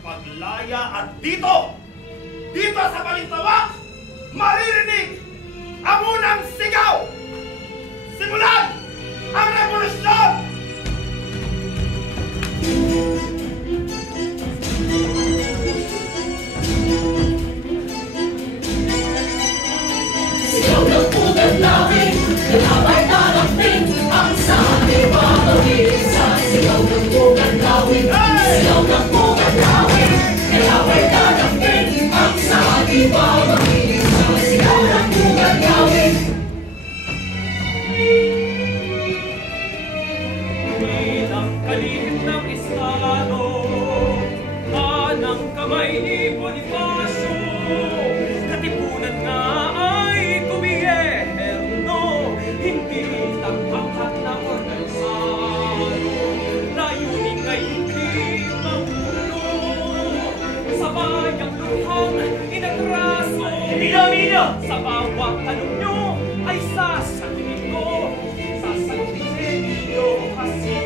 paglaya at dito sa Balintawak, maririnig ang unang sigaw! Simulan ang revolusyon! Sigaw ng pugat namin, kalabay narating ang sa ating pag-isa. Sigaw ng pugat namin, sigaw ng pugat namin, kalabay narating ang sa ating pag-isa. Sigaw ng pugat namin. Bilang kalihim ng Estado, kanang kamay ni Bonifacio, katipunan nga ay kumiyerno, hindi tagpakat na organisado. Layunin ay hindi magulo, sa bayang luhang inatraso. Mida! Sa bawat tanong nyo ay sasagutin ko, sasagutin ninyo kasi.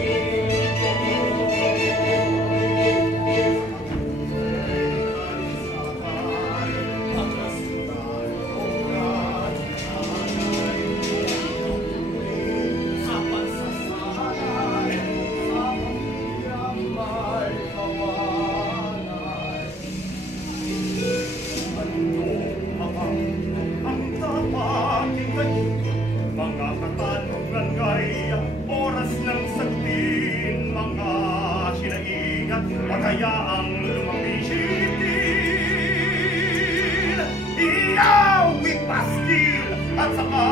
Mga katanungan ay oras ng sagutin, mga hinaingat at hayaang lumapitin. Iyawit pastil at saka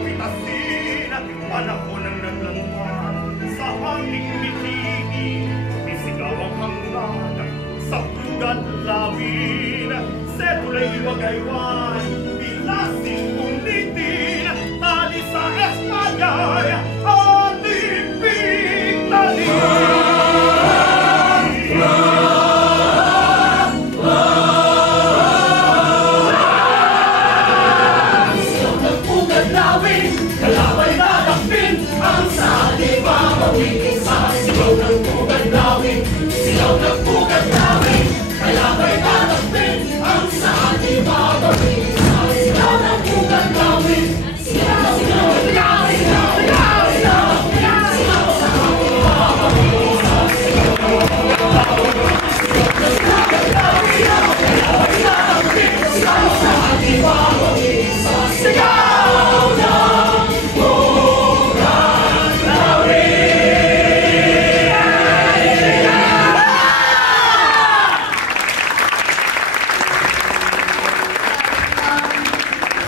pitasin, panahon ng naglantan sa aming bikini. Isigaw ang hanggan sa pugat lawin, setula'y wagaywan.